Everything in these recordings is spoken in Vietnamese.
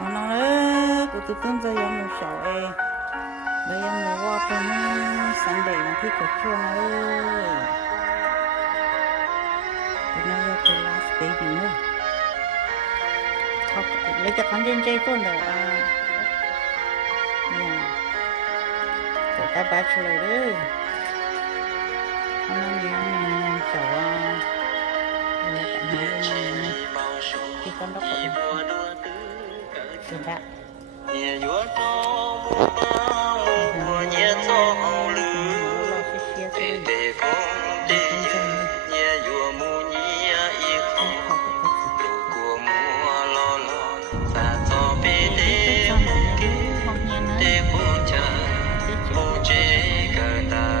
nó đấy của tôi tương giờ em một sầu ấy bây giờ một qua tôi nó sáng đầy là thích của chua nó ơi tôi nói là tôi last baby nữa học lấy cho con trên dây tuần rồi cậu ta bachelor đấy hôm nay em cháu là bạn nói thì con đó cậu được đã nhẹ gió to mùa nhẹ gió lư tê tê phong tê nhẹ gió mù nhẹ y không lù của mùa lo lo xa gió bê tê tê cô chờ cô chế cờ ta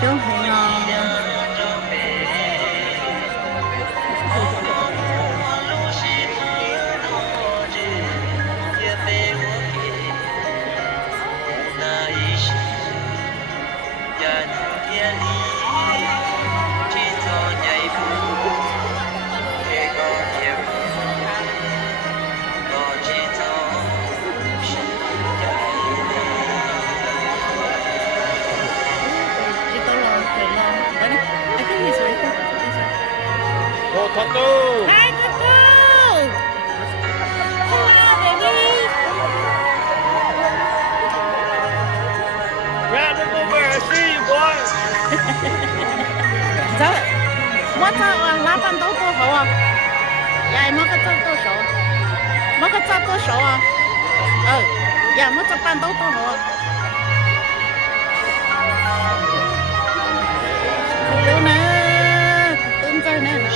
Chú thấy ngon. Taco! Hi, Taco! Hello, baby! Grab him over, I see you, boy! Dạ, mất sao lá bàn đâu tô hậu à? Dạ, mất cái chân tô số. Mất cái chân tô số à? Dạ, mất cái bàn đâu tô hậu à? Đâu nè, tương chơi nè, nè.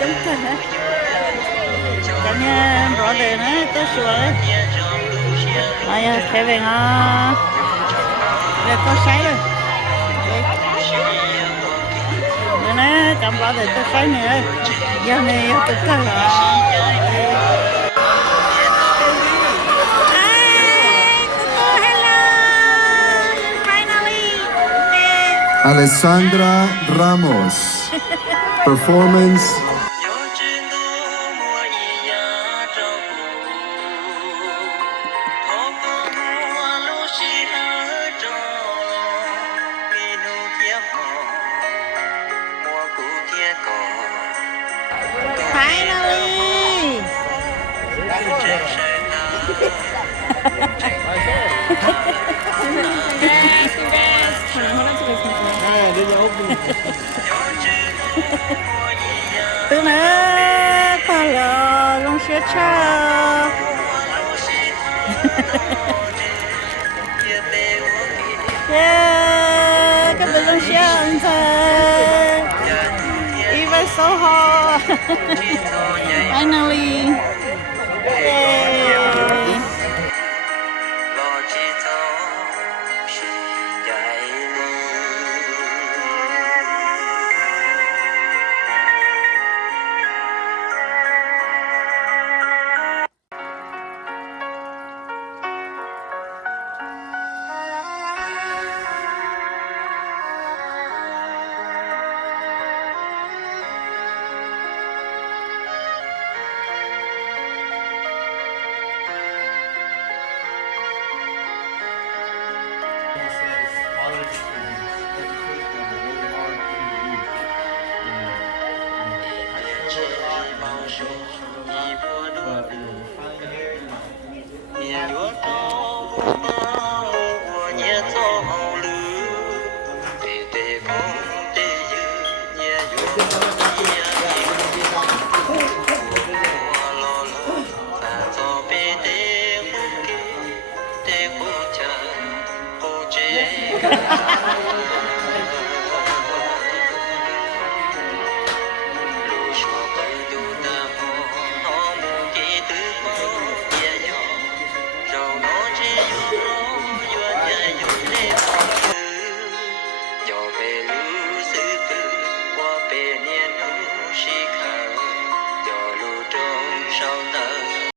Tương chơi nè. Cả nhà rõ rệt nè, tô số nè. Ai à, Kevin à. Để có sấy rồi. Đây nè, cầm rõ rệt tô sấy nè. Giờ này tôi cắt rồi. Alessandra Ramos. Performance. Finally. Từ nãy ta là long xe cha. Yeah, cái bên long xe anh thấy. Even so hot. Finally. Yay.